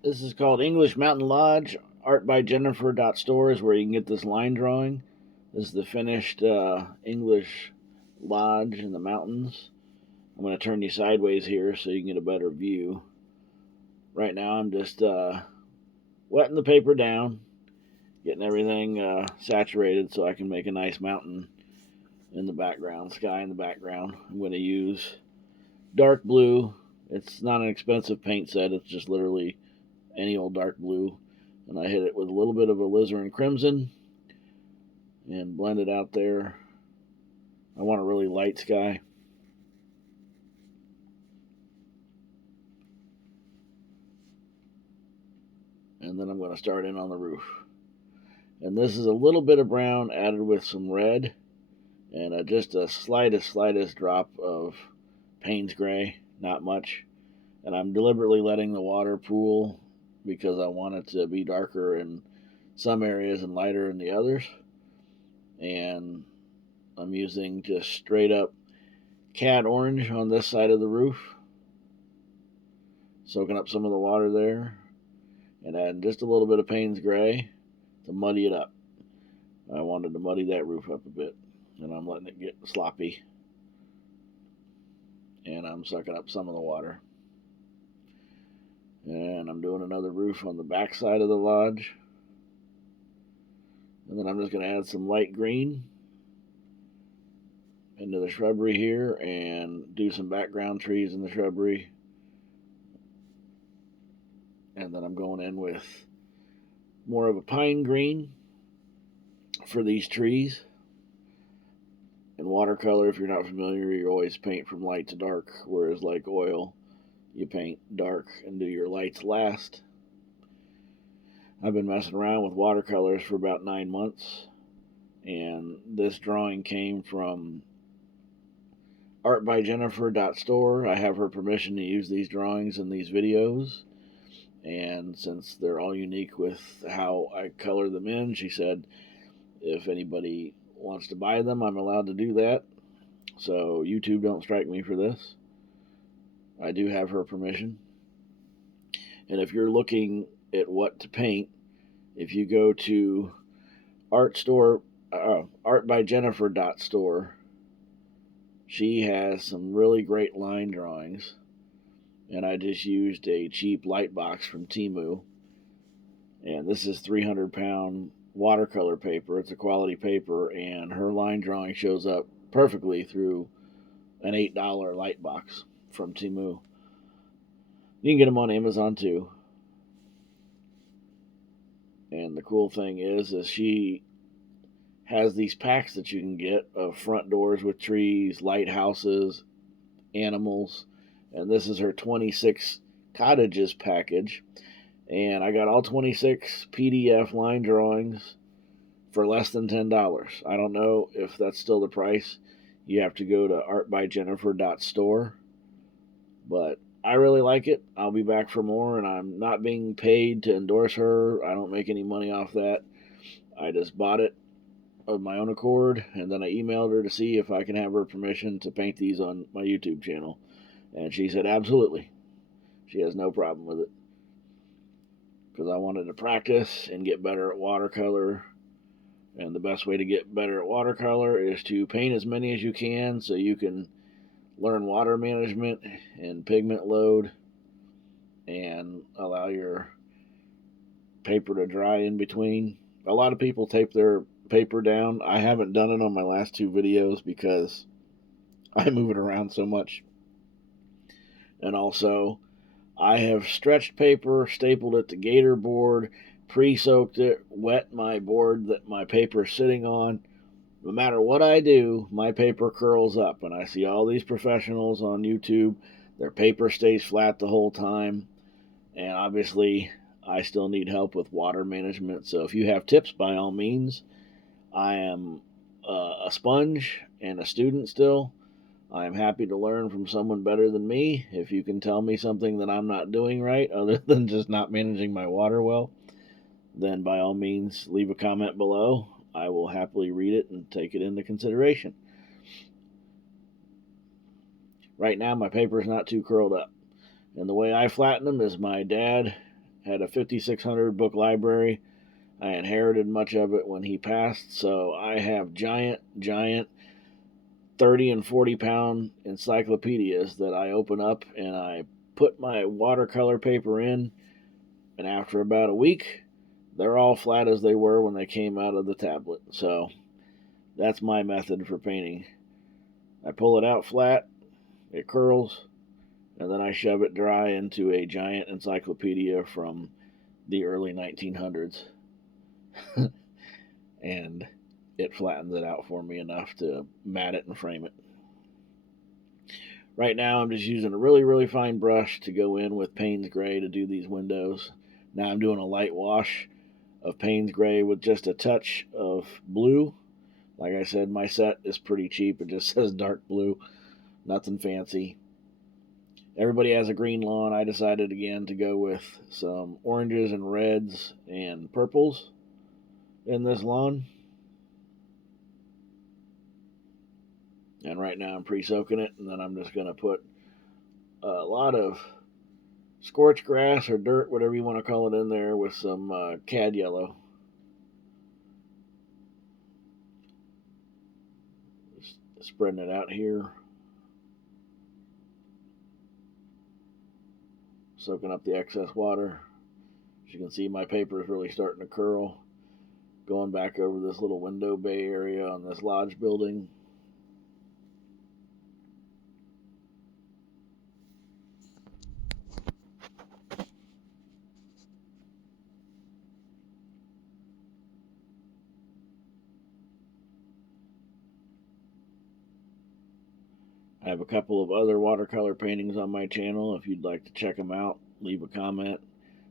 This is called English Mountain Lodge. Art by Jennifer. Store is where you can get this line drawing. This is the finished English lodge in the mountains. I'm going to turn you sideways here so you can get a better view. Right now I'm just wetting the paper down, getting everything saturated so I can make a nice mountain in the background, sky in the background. I'm going to use dark blue. It's not an expensive paint set, it's just literally any old dark blue. And I hit it with a little bit of alizarin crimson and blend it out there. I want a really light sky. And then I'm going to start in on the roof. And this is a little bit of brown added with some red and just a slightest drop of Payne's Gray, not much. And I'm deliberately letting the water pool because I want it to be darker in some areas and lighter in the others. And I'm using just straight up cad orange on this side of the roof, soaking up some of the water there, and adding just a little bit of Payne's Gray to muddy it up. I wanted to muddy that roof up a bit, and I'm letting it get sloppy, and I'm sucking up some of the water. And I'm doing another roof on the back side of the lodge, and then I'm just going to add some light green into the shrubbery here and do some background trees in the shrubbery. And then I'm going in with more of a pine green for these trees. In watercolor, if you're not familiar, you always paint from light to dark, whereas like oil, you paint dark and do your lights last. I've been messing around with watercolors for about 9 months, and this drawing came from Art by Jennifer Store. I have her permission to use these drawings in these videos, and since they're all unique with how I color them in, she said if anybody wants to buy them, I'm allowed to do that. So YouTube, don't strike me for this. I do have her permission. And if you're looking at what to paint, if you go to Art by Jennifer Store, she has some really great line drawings. And I just used a cheap light box from Temu. And this is 300-pound watercolor paper. It's a quality paper, and her line drawing shows up perfectly through an $8 light box from Temu. You can get them on Amazon too. And the cool thing is she has these packs that you can get of front doors with trees, lighthouses, animals. And this is her 26 cottages package. And I got all 26 PDF line drawings for less than $10. I don't know if that's still the price. You have to go to artbyjennifer.store. But I really like it. I'll be back for more, and I'm not being paid to endorse her. I don't make any money off that. I just bought it of my own accord, and then I emailed her to see if I can have her permission to paint these on my YouTube channel. And she said absolutely. She has no problem with it. Because I wanted to practice and get better at watercolor. And the best way to get better at watercolor is to paint as many as you can so you can learn water management and pigment load and allow your paper to dry in between. A lot of people tape their paper down. I haven't done it on my last 2 videos because I move it around so much. And also, I have stretched paper, stapled it to gator board, pre-soaked it, wet my board that my paper is sitting on. No matter what I do, my paper curls up. And I see all these professionals on YouTube, their paper stays flat the whole time. And obviously, I still need help with water management. So if you have tips, by all means. I am a sponge and a student still. I'm happy to learn from someone better than me. If you can tell me something that I'm not doing right, other than just not managing my water well, then by all means, leave a comment below. I will happily read it and take it into consideration. Right now, my paper is not too curled up. And the way I flatten them is my dad had a 5,600 book library. I inherited much of it when he passed, so I have giant 30 and 40-pound encyclopedias that I open up and I put my watercolor paper in, and after about a week, they're all flat as they were when they came out of the tablet. So that's my method for painting. I pull it out flat, it curls, and then I shove it dry into a giant encyclopedia from the early 1900s. And it flattens it out for me enough to mat it and frame it. Right now I'm just using a really fine brush to go in with Payne's Gray to do these windows. Now I'm doing a light wash of Payne's Gray with just a touch of blue. Like I said, my set is pretty cheap. It just says dark blue, nothing fancy. Everybody has a green lawn. I decided again to go with some oranges and reds and purples in this lawn. And right now I'm pre-soaking it, and then I'm just going to put a lot of scorched grass or dirt, whatever you want to call it, in there with some cad yellow. Just spreading it out here. Soaking up the excess water. As you can see, my paper is really starting to curl. Going back over this little window bay area on this lodge building. I have a couple of other watercolor paintings on my channel. If you'd like to check them out, leave a comment.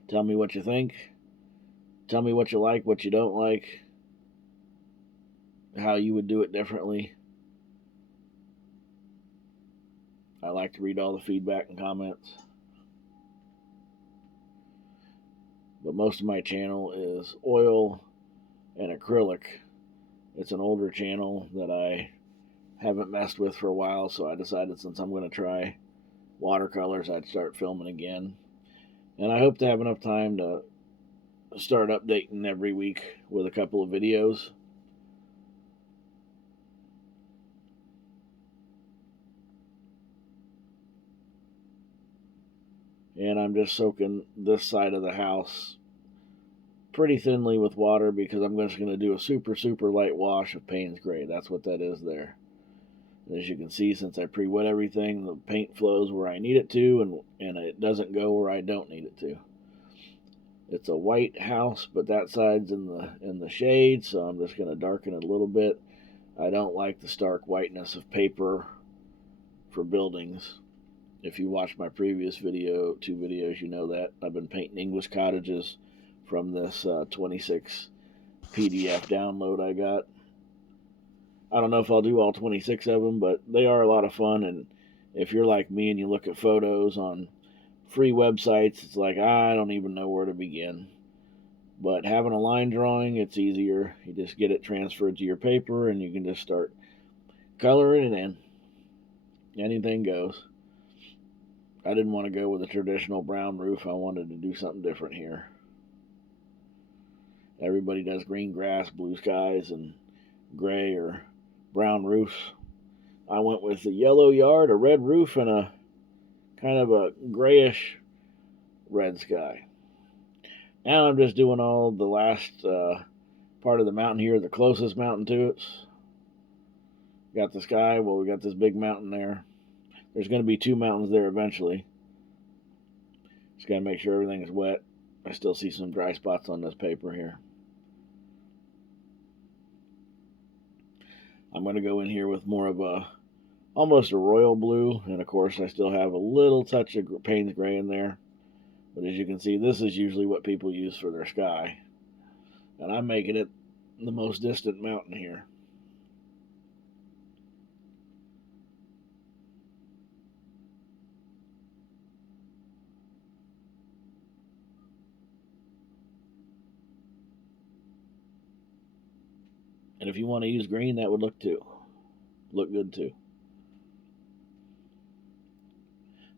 Tell me what you think. Tell me what you like, what you don't like, how you would do it differently. I like to read all the feedback and comments. But most of my channel is oil and acrylic. It's an older channel that I haven't messed with for a while, so I decided since I'm going to try watercolors, I'd start filming again. And I hope to have enough time to start updating every week with a couple of videos. And I'm just soaking this side of the house pretty thinly with water because I'm just going to do a super light wash of Payne's Gray. That's what that is there. And as you can see, since I pre-wet everything, the paint flows where I need it to, and it doesn't go where I don't need it to. It's a white house, but that side's in the shade, so I'm just going to darken it a little bit. I don't like the stark whiteness of paper for buildings. If you watched my previous video, 2 videos, you know that. I've been painting English cottages from this 26 PDF download I got. I don't know if I'll do all 26 of them, but they are a lot of fun. And if you're like me and you look at photos on free websites, it's like, I don't even know where to begin. But having a line drawing, it's easier. You just get it transferred to your paper and you can just start coloring it in. Anything goes. I didn't want to go with a traditional brown roof. I wanted to do something different here. Everybody does green grass, blue skies, and gray or brown roofs. I went with a yellow yard, a red roof, and a kind of a grayish red sky. Now I'm just doing all the last part of the mountain here, the closest mountain to it. Got the sky, well, we got this big mountain there. There's going to be 2 mountains there eventually. Just got to make sure everything is wet. I still see some dry spots on this paper here. I'm going to go in here with more of almost a royal blue, and of course I still have a little touch of Payne's Gray in there. But as you can see, this is usually what people use for their sky. And I'm making it the most distant mountain here. And if you want to use green, that would look good too.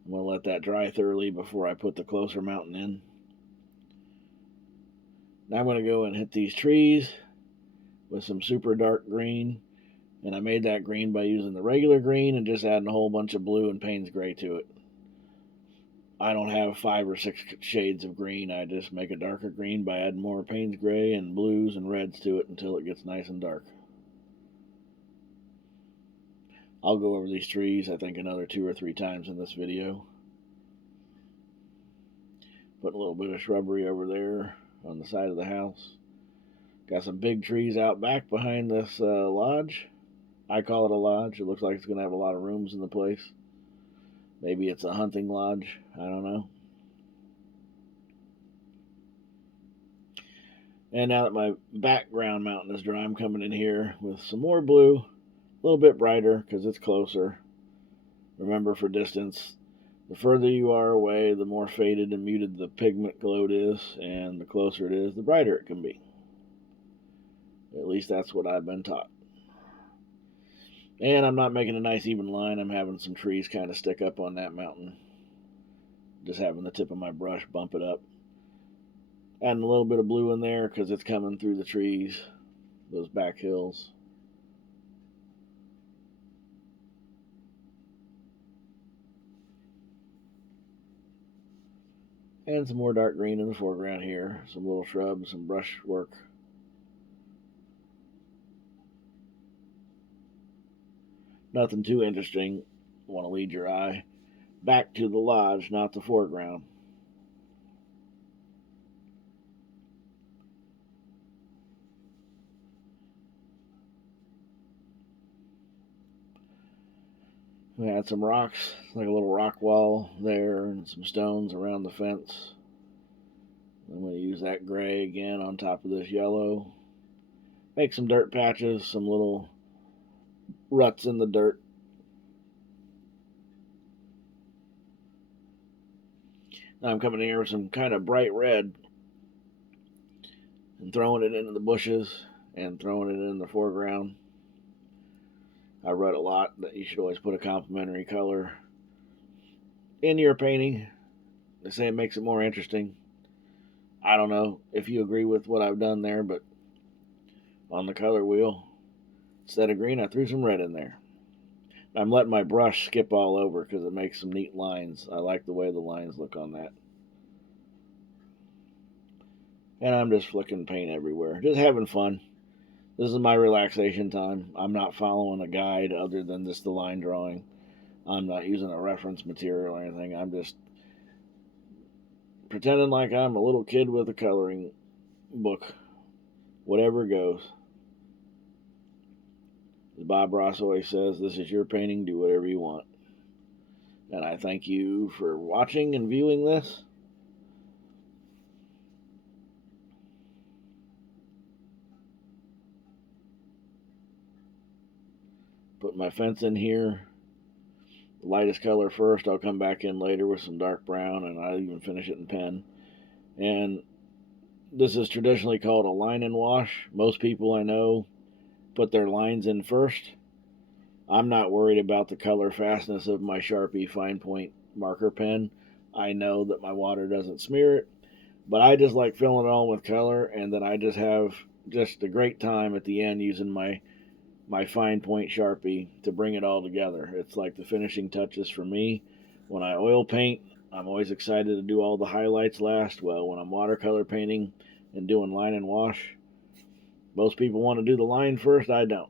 I'm going to let that dry thoroughly before I put the closer mountain in. Now I'm going to go and hit these trees with some super dark green. And I made that green by using the regular green and just adding a whole bunch of blue and Payne's gray to it. I don't have 5 or 6 shades of green. I just make a darker green by adding more Payne's gray and blues and reds to it until it gets nice and dark. I'll go over these trees, I think, another 2 or 3 times in this video. Put a little bit of shrubbery over there on the side of the house. Got some big trees out back behind this lodge. I call it a lodge. It looks like it's going to have a lot of rooms in the place. Maybe it's a hunting lodge. I don't know. And now that my background mountain is dry, I'm coming in here with some more blue. A little bit brighter because it's closer. Remember, for distance, the further you are away, the more faded and muted the pigment glow is. And the closer it is, the brighter it can be. At least that's what I've been taught. And I'm not making a nice even line. I'm having some trees kind of stick up on that mountain. Just having the tip of my brush bump it up. Adding a little bit of blue in there because it's coming through the trees, those back hills. And some more dark green in the foreground here. Some little shrubs, some brush work. Nothing too interesting. Want to lead your eye back to the lodge, not the foreground. We had some rocks, like a little rock wall there, and some stones around the fence. I'm going to use that gray again on top of this yellow. Make some dirt patches, some little ruts in the dirt. Now I'm coming in here with some kind of bright red and throwing it into the bushes and throwing it in the foreground. I read a lot that you should always put a complementary color in your painting. They say it makes it more interesting. I don't know if you agree with what I've done there, but on the color wheel, instead of green, I threw some red in there. I'm letting my brush skip all over because it makes some neat lines. I like the way the lines look on that. And I'm just flicking paint everywhere, just having fun. This is my relaxation time. I'm not following a guide other than just the line drawing. I'm not using a reference material or anything. I'm just pretending like I'm a little kid with a coloring book. Whatever goes. As Bob Ross always says, this is your painting, do whatever you want. And I thank you for watching and viewing this. Put my fence in here. The lightest color first. I'll come back in later with some dark brown, and I'll even finish it in pen. And this is traditionally called a line and wash. Most people I know put their lines in first. I'm not worried about the color fastness of my Sharpie fine point marker pen. I know that my water doesn't smear it, but I just like filling it all with color, and then I just have just a great time at the end using my fine point Sharpie to bring it all together. It's like the finishing touches for me. When I oil paint, I'm always excited to do all the highlights last. Well, when I'm watercolor painting and doing line and wash, most people want to do the line first. I don't.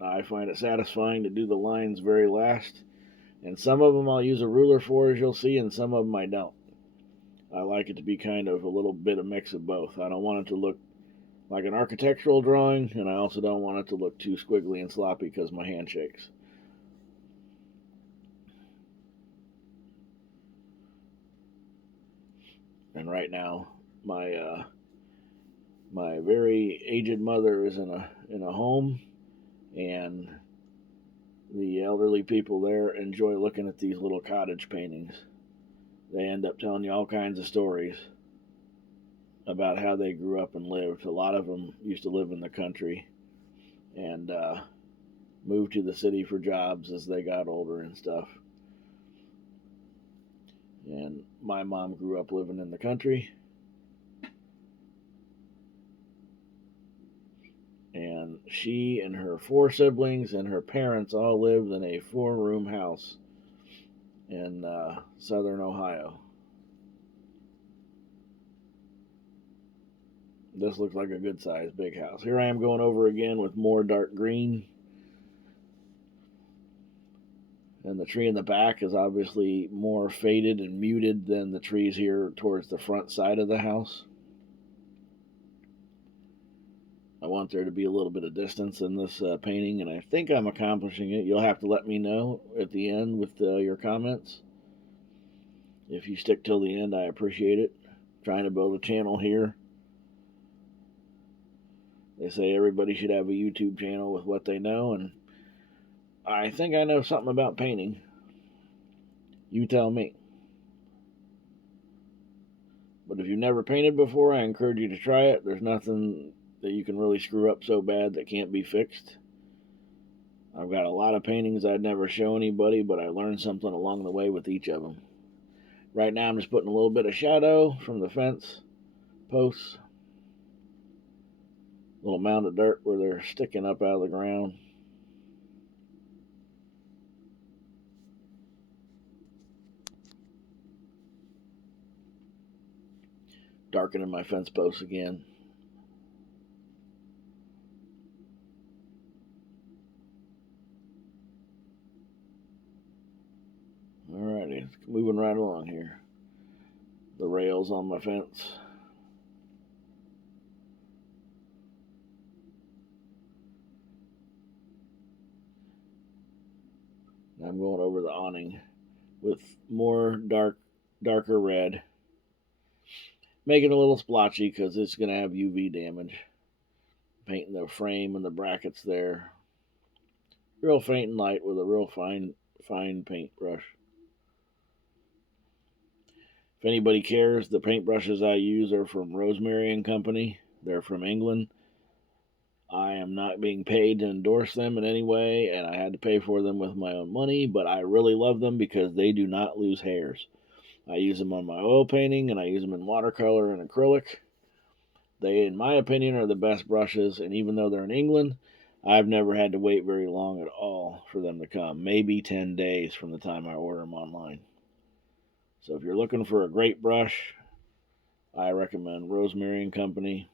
I find it satisfying to do the lines very last. And some of them I'll use a ruler for, as you'll see, and some of them I don't. I like it to be kind of a little bit of mix of both. I don't want it to look like an architectural drawing, and I also don't want it to look too squiggly and sloppy because my hand shakes. And right now, my very aged mother is in a home, and the elderly people there enjoy looking at these little cottage paintings. They end up telling you all kinds of stories about how they grew up and lived. A lot of them used to live in the country and moved to the city for jobs as they got older and stuff. And my mom grew up living in the country. She and her 4 siblings and her parents all lived in a 4-room house in southern Ohio. This looks like a good sized big house. Here I am going over again with more dark green. And the tree in the back is obviously more faded and muted than the trees here towards the front side of the house. I want there to be a little bit of distance in this painting, and I think I'm accomplishing it. You'll have to let me know at the end with your comments. If you stick till the end, I appreciate it. I'm trying to build a channel here. They say everybody should have a YouTube channel with what they know, and I think I know something about painting. You tell me. But if you've never painted before, I encourage you to try it. There's nothing that you can really screw up so bad that can't be fixed. I've got a lot of paintings I'd never show anybody, but I learned something along the way with each of them. Right now I'm just putting a little bit of shadow from the fence posts. A little mound of dirt where they're sticking up out of the ground. Darkening my fence posts again. Alrighty, moving right along here. The rails on my fence. I'm going over the awning with more darker red. Making it a little splotchy because it's going to have UV damage. Painting the frame and the brackets there. Real faint and light with a real fine paintbrush. If anybody cares, the paintbrushes I use are from Rosemary and Company. They're from England. I am not being paid to endorse them in any way, and I had to pay for them with my own money, but I really love them because they do not lose hairs. I use them on my oil painting, and I use them in watercolor and acrylic. They, in my opinion, are the best brushes, and even though they're in England, I've never had to wait very long at all for them to come. Maybe 10 days from the time I order them online. So if you're looking for a great brush, I recommend Rosemary and Company.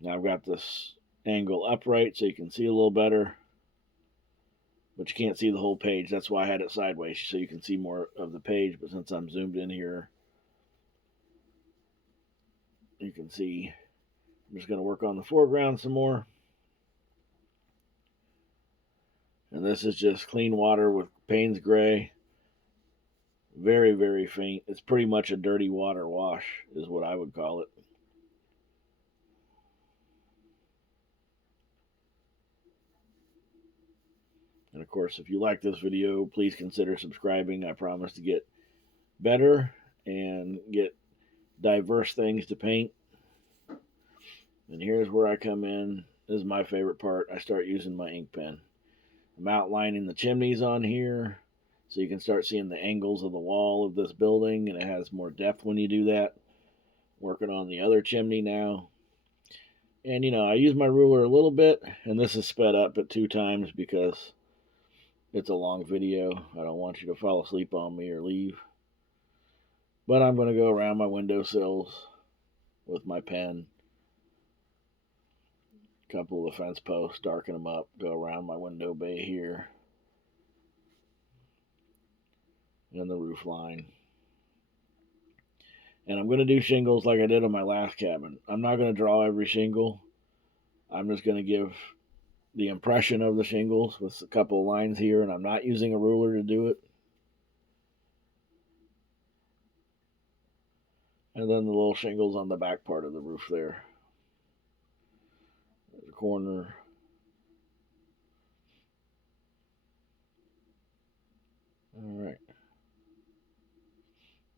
Now I've got this angle upright so you can see a little better, but you can't see the whole page. That's why I had it sideways, so you can see more of the page. But since I'm zoomed in here, you can see. I'm just going to work on the foreground some more. And this is just clean water with Payne's Gray. Very, very faint. It's pretty much a dirty water wash is what I would call it. And of course, if you like this video, please consider subscribing. I promise to get better and get diverse things to paint. And here's where I come in. This is my favorite part. I start using my ink pen. I'm outlining the chimneys on here so you can start seeing the angles of the wall of this building, and it has more depth when you do that. Working on the other chimney now. And I use my ruler a little bit, and this is sped up at 2 times because it's a long video. I don't want you to fall asleep on me or leave. But I'm going to go around my windowsills with my pen. A couple of the fence posts, darken them up, go around my window bay here. And the roof line. And I'm going to do shingles like I did on my last cabin. I'm not going to draw every shingle. I'm just going to give the impression of the shingles with a couple of lines here, and I'm not using a ruler to do it. And then the little shingles on the back part of the roof there. There's a corner. All right.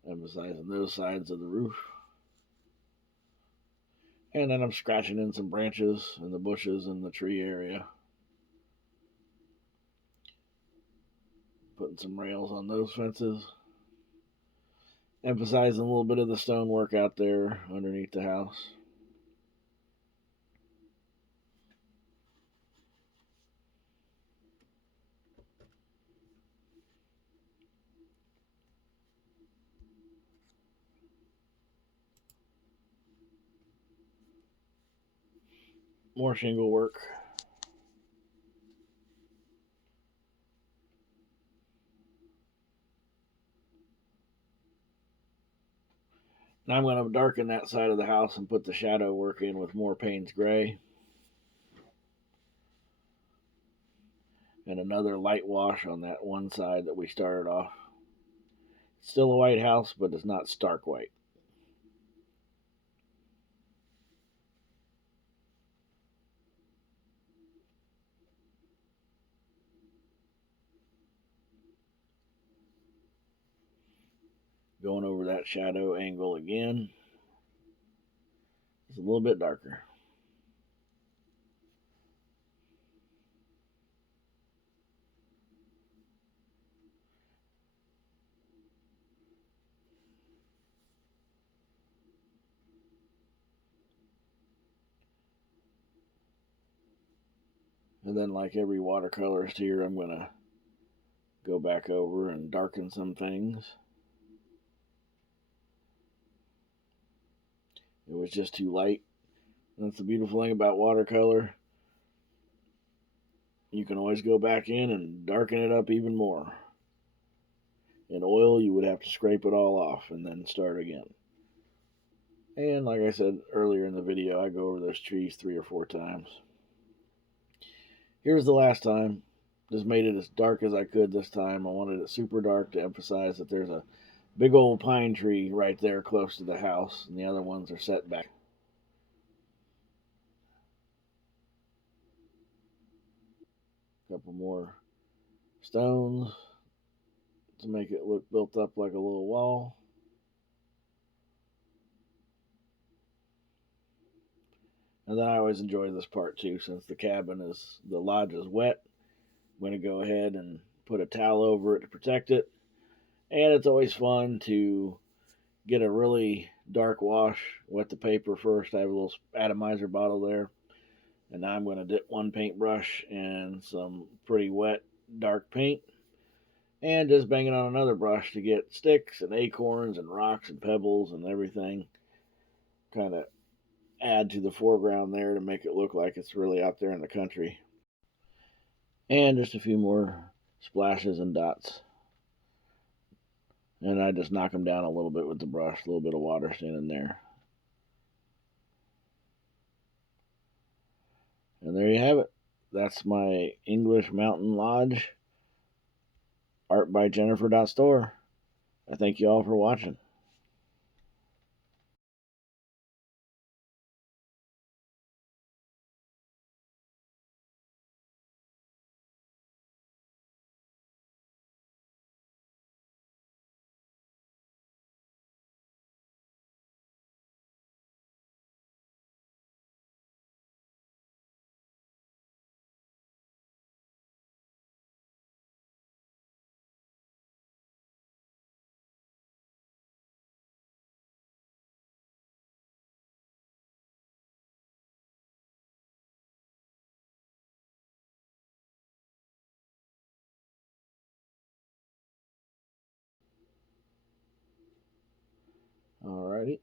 Emphasizing those sides of the roof. And then I'm scratching in some branches and the bushes in the tree area. Putting some rails on those fences. Emphasizing a little bit of the stonework out there underneath the house. more shingle work. Now I'm going to darken that side of the house and put the shadow work in with more Payne's Gray. And another light wash on that one side that we started off. It's still a white house, but it's not stark white. Going over that shadow angle again. It's a little bit darker. And then, like every watercolorist here, I'm going to go back over and darken some things. It was just too light. That's the beautiful thing about watercolor. You can always go back in and darken it up even more. In oil, you would have to scrape it all off and then start again. And like I said earlier in the video, I go over those trees 3 or 4 times. Here's the last time. Just made it as dark as I could this time. I wanted it super dark to emphasize that there's a big old pine tree right there close to the house, and the other ones are set back. A couple more stones to make it look built up like a little wall. And then I always enjoy this part too, since the lodge is wet. I'm going to go ahead and put a towel over it to protect it. And it's always fun to get a really dark wash, wet the paper first. I have a little atomizer bottle there. And now I'm going to dip one paintbrush in some pretty wet, dark paint. And just bang it on another brush to get sticks and acorns and rocks and pebbles and everything. Kind of add to the foreground there to make it look like it's really out there in the country. And just a few more splashes and dots. And I just knock them down a little bit with the brush, a little bit of water standing there. And there you have it. That's my English Mountain Lodge, art by Jennifer.store. I thank you all for watching. Alrighty.